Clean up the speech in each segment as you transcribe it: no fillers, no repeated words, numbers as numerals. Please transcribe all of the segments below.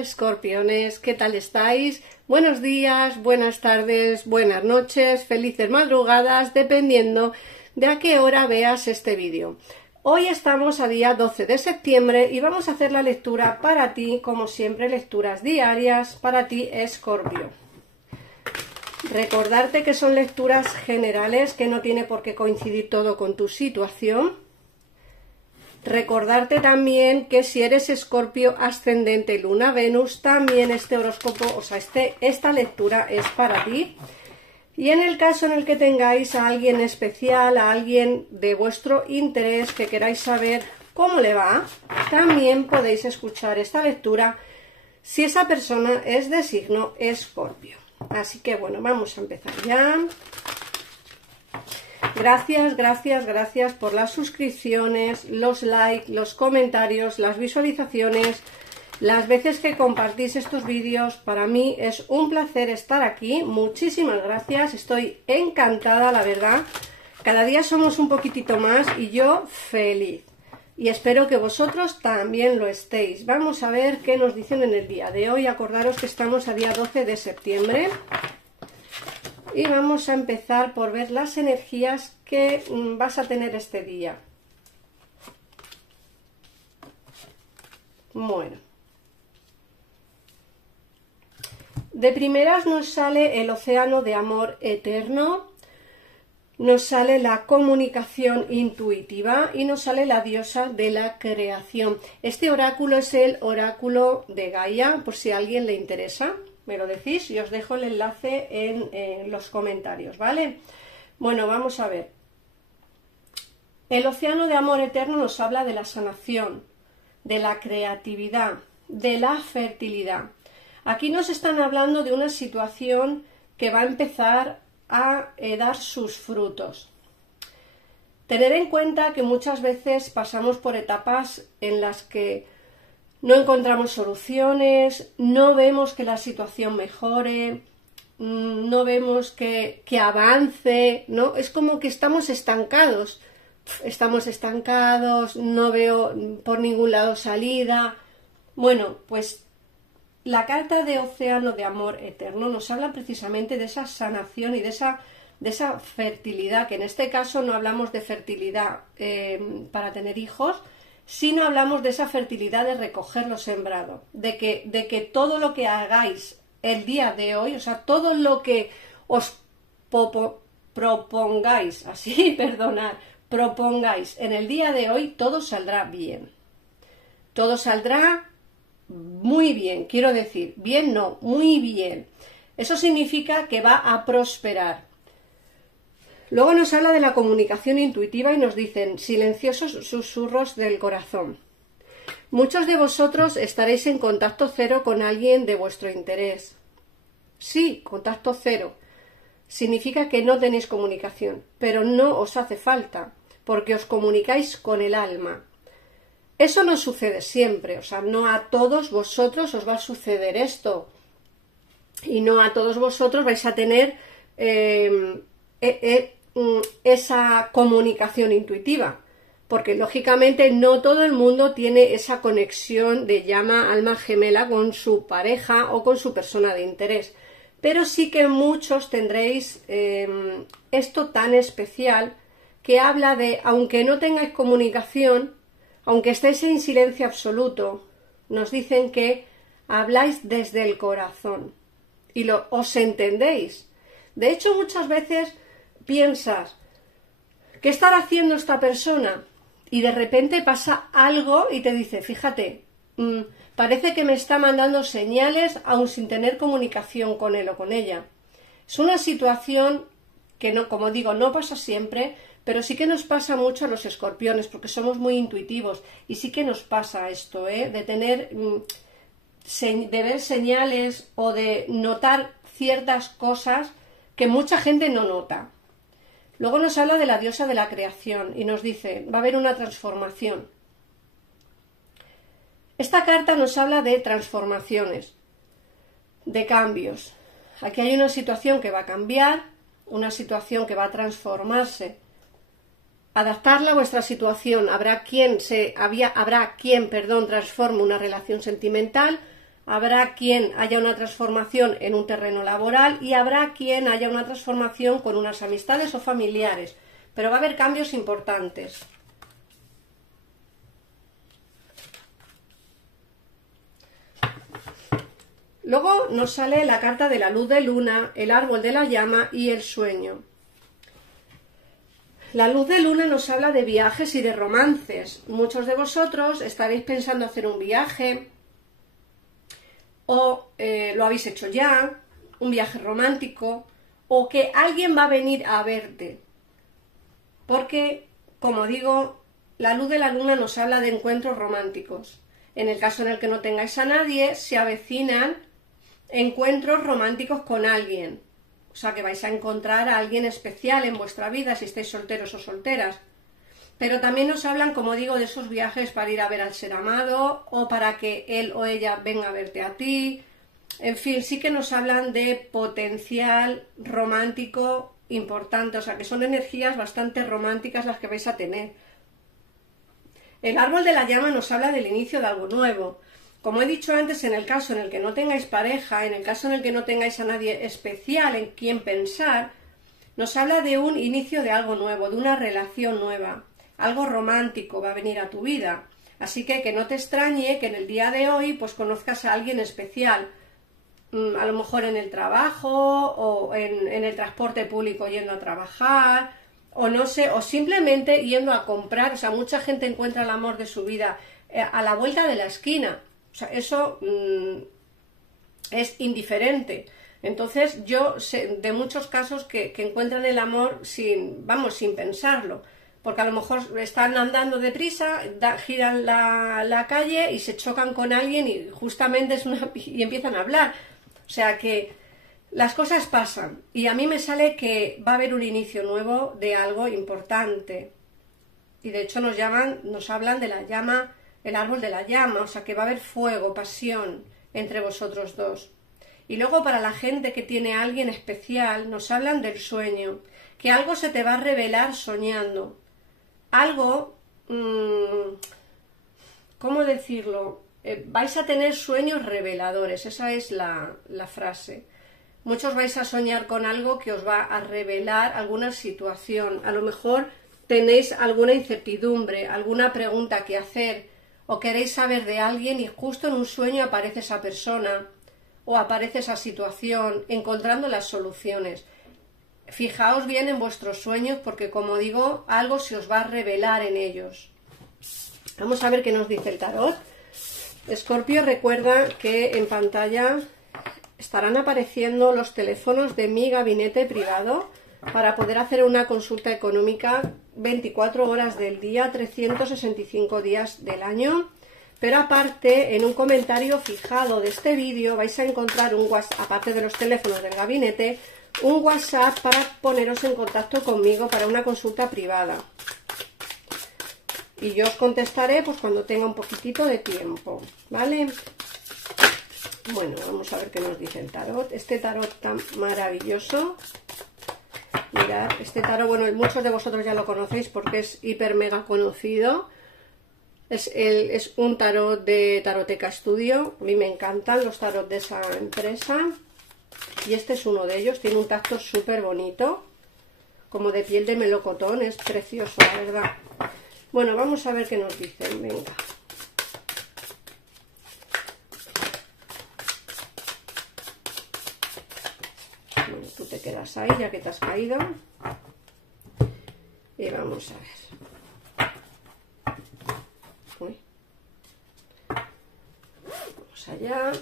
escorpiones, ¿qué tal estáis? Buenos días, buenas tardes, buenas noches, felices madrugadas, dependiendo de a qué hora veas este vídeo. Hoy estamos a día 12 de septiembre y vamos a hacer la lectura para ti, como siempre, lecturas diarias para ti, Escorpio. Recordarte que son lecturas generales, que no tiene por qué coincidir todo con tu situación. Recordarte también que si eres Escorpio ascendente Luna Venus, también este horóscopo, o sea, esta lectura es para ti. Y en el caso en el que tengáis a alguien especial, a alguien de vuestro interés que queráis saber cómo le va, también podéis escuchar esta lectura si esa persona es de signo Escorpio. Así que bueno, vamos a empezar ya. Gracias por las suscripciones, los likes, los comentarios, las visualizaciones, las veces que compartís estos vídeos. Para mí es un placer estar aquí. Muchísimas gracias, estoy encantada, la verdad. Cada día somos un poquitito más y yo feliz. Y espero que vosotros también lo estéis. Vamos a ver qué nos dicen en el día de hoy. Acordaros que estamos a día 12 de septiembre. Y vamos a empezar por ver las energías que vas a tener este día. Bueno. De primeras nos sale el océano de amor eterno, nos sale la comunicación intuitiva y nos sale la diosa de la creación. Este oráculo es el oráculo de Gaia, por si a alguien le interesa. Me lo decís y os dejo el enlace en los comentarios, ¿vale? Bueno, vamos a ver. El océano de amor eterno nos habla de la sanación, de la creatividad, de la fertilidad. Aquí nos están hablando de una situación que va a empezar a dar sus frutos. Tener en cuenta que muchas veces pasamos por etapas en las que no encontramos soluciones, no vemos que la situación mejore, no vemos que avance, ¿no? Es como que estamos estancados, no veo por ningún lado salida. Bueno, pues la carta de océano de amor eterno nos habla precisamente de esa sanación y de esa fertilidad, que en este caso no hablamos de fertilidad para tener hijos, sino hablamos de esa fertilidad de recoger lo sembrado, de que todo lo que hagáis el día de hoy, o sea, todo lo que os propongáis, propongáis en el día de hoy, todo saldrá bien. Todo saldrá muy bien, quiero decir, bien no, muy bien. Eso significa que va a prosperar. Luego nos habla de la comunicación intuitiva y nos dicen silenciosos susurros del corazón. Muchos de vosotros estaréis en contacto cero con alguien de vuestro interés. Sí, contacto cero. Significa que no tenéis comunicación, pero no os hace falta, porque os comunicáis con el alma. Eso no sucede siempre, o sea, no a todos vosotros os va a suceder esto. Y no a todos vosotros vais a tener esa comunicación intuitiva, porque lógicamente no todo el mundo tiene esa conexión de llama alma gemela con su pareja o con su persona de interés, pero sí que muchos tendréis esto tan especial que habla de, aunque no tengáis comunicación, aunque estéis en silencio absoluto, nos dicen que habláis desde el corazón y os entendéis. De hecho, muchas veces piensas, ¿qué estará haciendo esta persona? Y de repente pasa algo y te dice, fíjate, parece que me está mandando señales aún sin tener comunicación con él o con ella. Es una situación que no, como digo, no pasa siempre, pero sí que nos pasa mucho a los escorpiones porque somos muy intuitivos y sí que nos pasa esto, de tener, de ver señales o de notar ciertas cosas que mucha gente no nota. Luego nos habla de la diosa de la creación y nos dice, va a haber una transformación. Esta carta nos habla de transformaciones, de cambios. Aquí hay una situación que va a cambiar, una situación que va a transformarse. Adaptarla a vuestra situación. Habrá quien transforme una relación sentimental, Habrá quien haya una transformación en un terreno laboral y habrá quien haya una transformación con unas amistades o familiares, pero va a haber cambios importantes. Luego nos sale la carta de la luz de luna, el árbol de la llama y el sueño. La luz de luna nos habla de viajes y de romances. Muchos de vosotros estaréis pensando hacer un viaje o lo habéis hecho ya, un viaje romántico, o que alguien va a venir a verte. Porque, como digo, la luz de la luna nos habla de encuentros románticos. En el caso en el que no tengáis a nadie, se avecinan encuentros románticos con alguien. O sea, que vais a encontrar a alguien especial en vuestra vida si estáis solteros o solteras. Pero también nos hablan, como digo, de esos viajes para ir a ver al ser amado o para que él o ella venga a verte a ti. En fin, sí que nos hablan de potencial romántico importante. O sea, que son energías bastante románticas las que vais a tener. El árbol de la llama nos habla del inicio de algo nuevo. Como he dicho antes, en el caso en el que no tengáis pareja, en el caso en el que no tengáis a nadie especial en quien pensar, nos habla de un inicio de algo nuevo, de una relación nueva. Algo romántico va a venir a tu vida. Así que no te extrañe que en el día de hoy pues conozcas a alguien especial. A lo mejor en el trabajo o en el transporte público yendo a trabajar, o no sé, o simplemente yendo a comprar. O sea, mucha gente encuentra el amor de su vida a la vuelta de la esquina. O sea, eso es indiferente. Entonces yo sé de muchos casos que encuentran el amor sin pensarlo, porque a lo mejor están andando deprisa, giran la calle y se chocan con alguien y justamente y empiezan a hablar. O sea que las cosas pasan y a mí me sale que va a haber un inicio nuevo de algo importante. Y de hecho nos hablan de la llama, el árbol de la llama, o sea que va a haber fuego, pasión entre vosotros dos. Y luego para la gente que tiene a alguien especial, nos hablan del sueño, que algo se te va a revelar soñando. Algo, ¿cómo decirlo? Vais a tener sueños reveladores, esa es la frase. Muchos vais a soñar con algo que os va a revelar alguna situación. A lo mejor tenéis alguna incertidumbre, alguna pregunta que hacer, o queréis saber de alguien y justo en un sueño aparece esa persona o aparece esa situación, encontrando las soluciones. Fijaos bien en vuestros sueños porque, como digo, algo se os va a revelar en ellos. Vamos a ver qué nos dice el tarot. Escorpio, recuerda que en pantalla estarán apareciendo los teléfonos de mi gabinete privado para poder hacer una consulta económica 24 horas del día, 365 días del año. Pero aparte, en un comentario fijado de este vídeo vais a encontrar un WhatsApp, aparte de los teléfonos del gabinete, un WhatsApp para poneros en contacto conmigo para una consulta privada. Y yo os contestaré pues cuando tenga un poquitito de tiempo, ¿vale? Bueno, vamos a ver qué nos dice el tarot. Este tarot tan maravilloso. Mirad, este tarot, bueno, muchos de vosotros ya lo conocéis porque es hiper mega conocido. Es un tarot de Taroteca Studio. A mí me encantan los tarot de esa empresa. Y este es uno de ellos. Tiene un tacto súper bonito, como de piel de melocotón. Es precioso, la verdad. Bueno, vamos a ver qué nos dicen. Venga. Bueno, tú te quedas ahí ya que te has caído. Y vamos a ver. Uy. Vamos allá.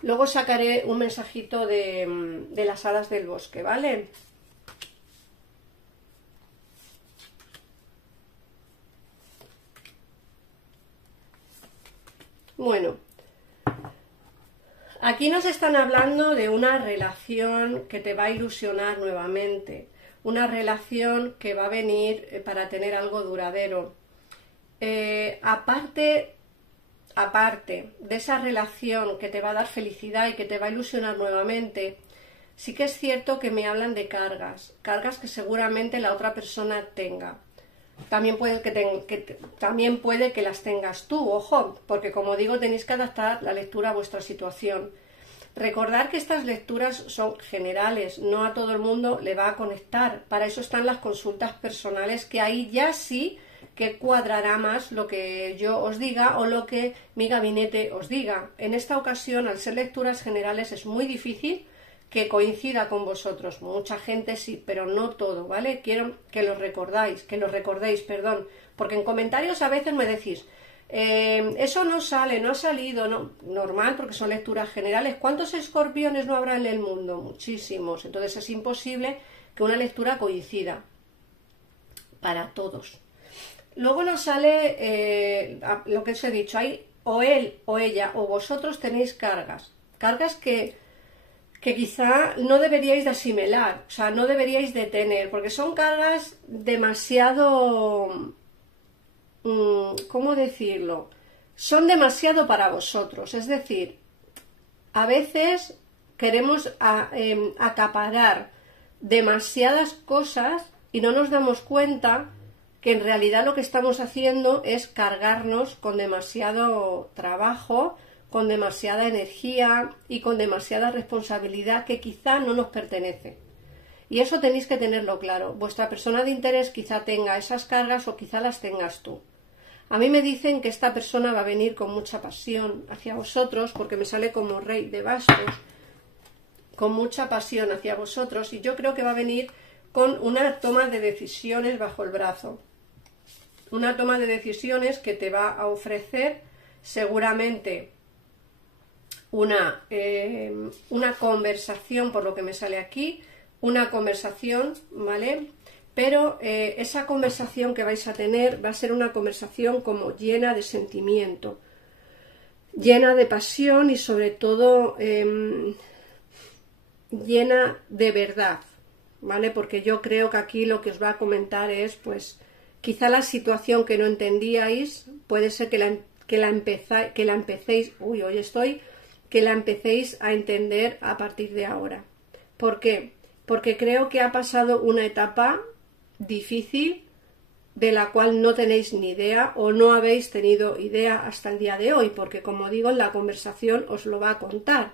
Luego sacaré un mensajito de las hadas del bosque, ¿vale? Bueno, aquí nos están hablando de una relación que te va a ilusionar nuevamente, una relación que va a venir para tener algo duradero. Aparte de esa relación que te va a dar felicidad y que te va a ilusionar nuevamente, sí que es cierto que me hablan de cargas que seguramente la otra persona tenga. También puede también puede que las tengas tú, ojo, porque como digo, tenéis que adaptar la lectura a vuestra situación. Recordar que estas lecturas son generales, no a todo el mundo le va a conectar. Para eso están las consultas personales, que ahí ya sí que cuadrará más lo que yo os diga o lo que mi gabinete os diga. En esta ocasión, al ser lecturas generales, es muy difícil que coincida con vosotros. Mucha gente sí, pero no todo, ¿vale? Quiero que lo recordéis, perdón, porque en comentarios a veces me decís, eso no sale, no ha salido, no, normal, porque son lecturas generales. ¿Cuántos escorpiones no habrá en el mundo? Muchísimos. Entonces es imposible que una lectura coincida para todos. Luego nos sale lo que os he dicho, hay o él o ella o vosotros tenéis cargas que quizá no deberíais de asimilar, o sea, no deberíais de tener, porque son cargas demasiado, ¿cómo decirlo? Son demasiado para vosotros, es decir, a veces queremos acaparar demasiadas cosas y no nos damos cuenta que en realidad lo que estamos haciendo es cargarnos con demasiado trabajo, con demasiada energía y con demasiada responsabilidad que quizá no nos pertenece. Y eso tenéis que tenerlo claro. Vuestra persona de interés quizá tenga esas cargas o quizá las tengas tú. A mí me dicen que esta persona va a venir con mucha pasión hacia vosotros, porque me sale como rey de bastos, con mucha pasión hacia vosotros, y yo creo que va a venir con una toma de decisiones bajo el brazo. Una toma de decisiones que te va a ofrecer seguramente una conversación, por lo que me sale aquí, una conversación, ¿vale? Pero esa conversación que vais a tener va a ser una conversación como llena de sentimiento, llena de pasión y sobre todo llena de verdad, ¿vale? Porque yo creo que aquí lo que os va a comentar es, pues, quizá la situación que no entendíais, puede ser que la empecéis, que la empecéis a entender a partir de ahora. ¿Por qué? Porque creo que ha pasado una etapa difícil de la cual no tenéis ni idea o no habéis tenido idea hasta el día de hoy, porque como digo, en la conversación os lo va a contar.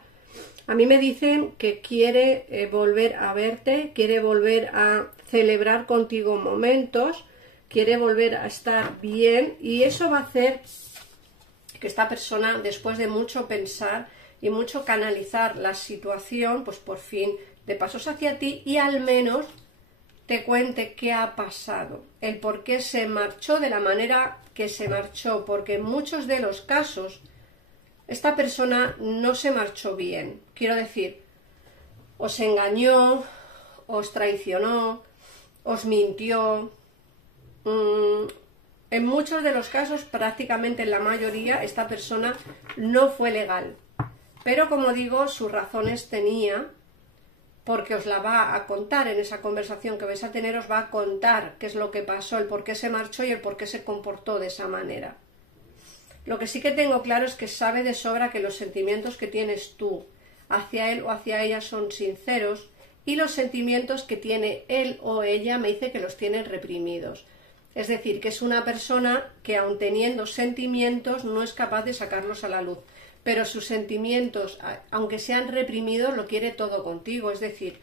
A mí me dicen que quiere volver a verte, quiere volver a celebrar contigo momentos, quiere volver a estar bien, y eso va a hacer que esta persona, después de mucho pensar y mucho canalizar la situación, pues por fin dé pasos hacia ti y al menos te cuente qué ha pasado, el por qué se marchó de la manera que se marchó, porque en muchos de los casos esta persona no se marchó bien. Quiero decir, os engañó, os traicionó, os mintió. En muchos de los casos, prácticamente en la mayoría, esta persona no fue legal. Pero como digo, sus razones tenía, porque os la va a contar en esa conversación que vais a tener, os va a contar qué es lo que pasó, el por qué se marchó y el por qué se comportó de esa manera. Lo que sí que tengo claro es que sabe de sobra que los sentimientos que tienes tú hacia él o hacia ella son sinceros, y los sentimientos que tiene él o ella me dice que los tiene reprimidos. Es decir, que es una persona que, aun teniendo sentimientos, no es capaz de sacarlos a la luz. Pero sus sentimientos, aunque sean reprimidos, lo quiere todo contigo. Es decir,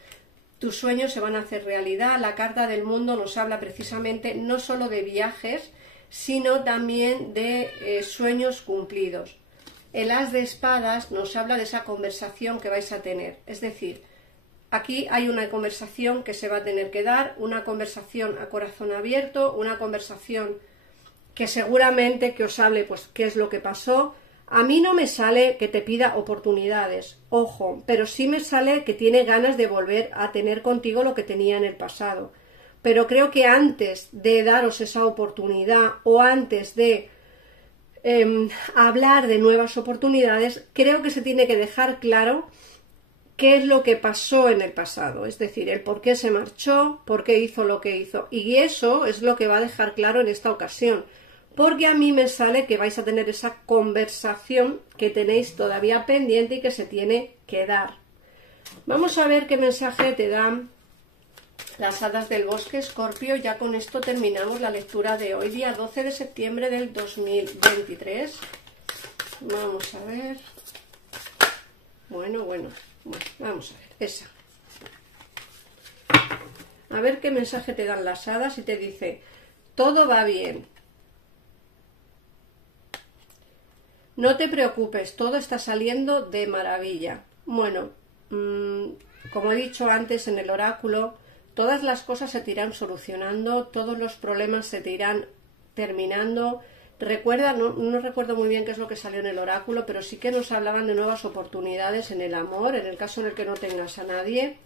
tus sueños se van a hacer realidad. La carta del mundo nos habla precisamente no solo de viajes, sino también de sueños cumplidos. El as de espadas nos habla de esa conversación que vais a tener. Es decir, aquí hay una conversación que se va a tener que dar, una conversación a corazón abierto, una conversación que seguramente que os hable, pues, qué es lo que pasó. A mí no me sale que te pida oportunidades, ojo, pero sí me sale que tiene ganas de volver a tener contigo lo que tenía en el pasado. Pero creo que antes de daros esa oportunidad o antes de hablar de nuevas oportunidades, creo que se tiene que dejar claro qué es lo que pasó en el pasado, es decir, el por qué se marchó, por qué hizo lo que hizo, y eso es lo que va a dejar claro en esta ocasión, porque a mí me sale que vais a tener esa conversación que tenéis todavía pendiente y que se tiene que dar. Vamos a ver qué mensaje te dan Las hadas del bosque, Escorpio. Ya con esto terminamos la lectura de hoy, día 12 de septiembre del 2023. Vamos a ver. Bueno, vamos a ver, esa. A ver qué mensaje te dan las hadas y te dice, todo va bien. No te preocupes, todo está saliendo de maravilla. Bueno, como he dicho antes en el oráculo, todas las cosas se te irán solucionando, todos los problemas se te irán terminando. Recuerda, no recuerdo muy bien qué es lo que salió en el oráculo, pero sí que nos hablaban de nuevas oportunidades en el amor, en el caso en el que no tengas a nadie.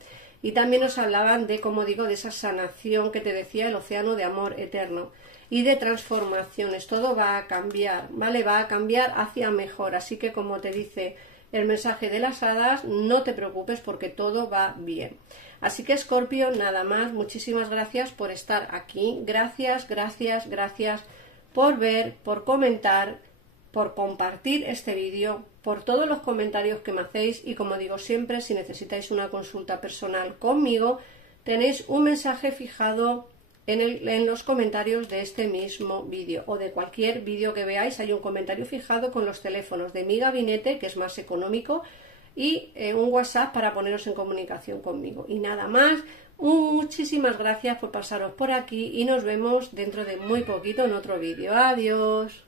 Y también nos hablaban de, como digo, de esa sanación que te decía, el océano de amor eterno. Y de transformaciones, todo va a cambiar, ¿vale? Va a cambiar hacia mejor. Así que, como te dice el mensaje de las hadas, no te preocupes porque todo va bien. Así que, Escorpio, nada más, muchísimas gracias por estar aquí. Gracias por ver, por comentar, por compartir este vídeo, por todos los comentarios que me hacéis y, como digo siempre, si necesitáis una consulta personal conmigo, tenéis un mensaje fijado en los comentarios de este mismo vídeo o de cualquier vídeo que veáis. Hay un comentario fijado con los teléfonos de mi gabinete, que es más económico, y un WhatsApp para poneros en comunicación conmigo. Y nada más, muchísimas gracias por pasaros por aquí y nos vemos dentro de muy poquito en otro vídeo. Adiós.